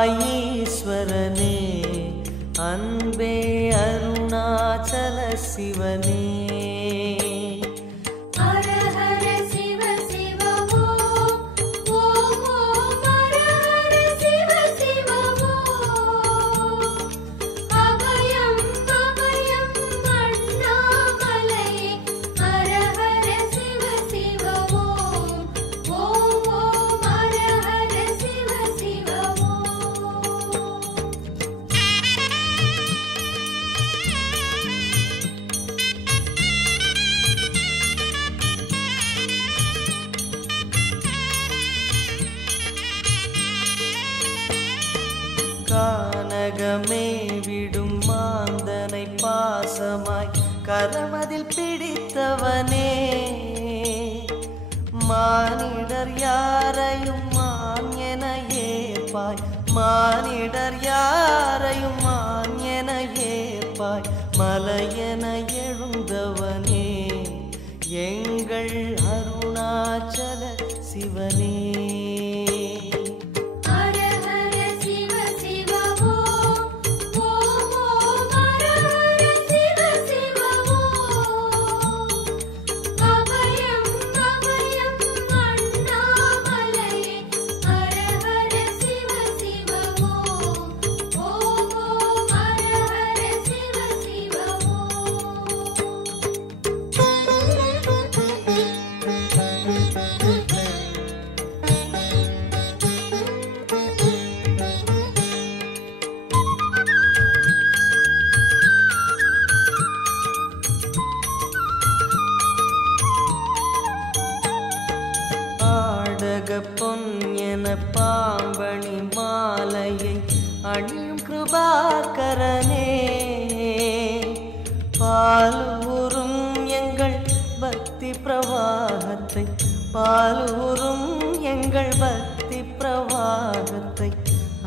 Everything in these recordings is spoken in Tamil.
அருள்வாயீஸ்வரனே அன்பே அருணாச்சல சிவனே கானகமே விடும் மாந்தனை பாசமாய் கரமதில் பிடித்தவனே மானிடர் யாரையும் மான் என ஏற்பாய் மானிடர் யாரையும் மான் என ஏற்பாய் மலையென எழுந்தவனே எங்கள் அருணாச்சல சிவனே பொன் என பாம்பணி மாலையை அணியும் கிருபாகரனே பாலூரும் எங்கள் பக்தி பிரவாகத்தை பாலூரும் எங்கள் பக்தி பிரவாகத்தை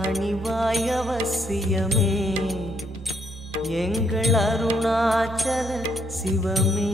அணிவாய் அவசியமே எங்கள் அருணாச்சல சிவமே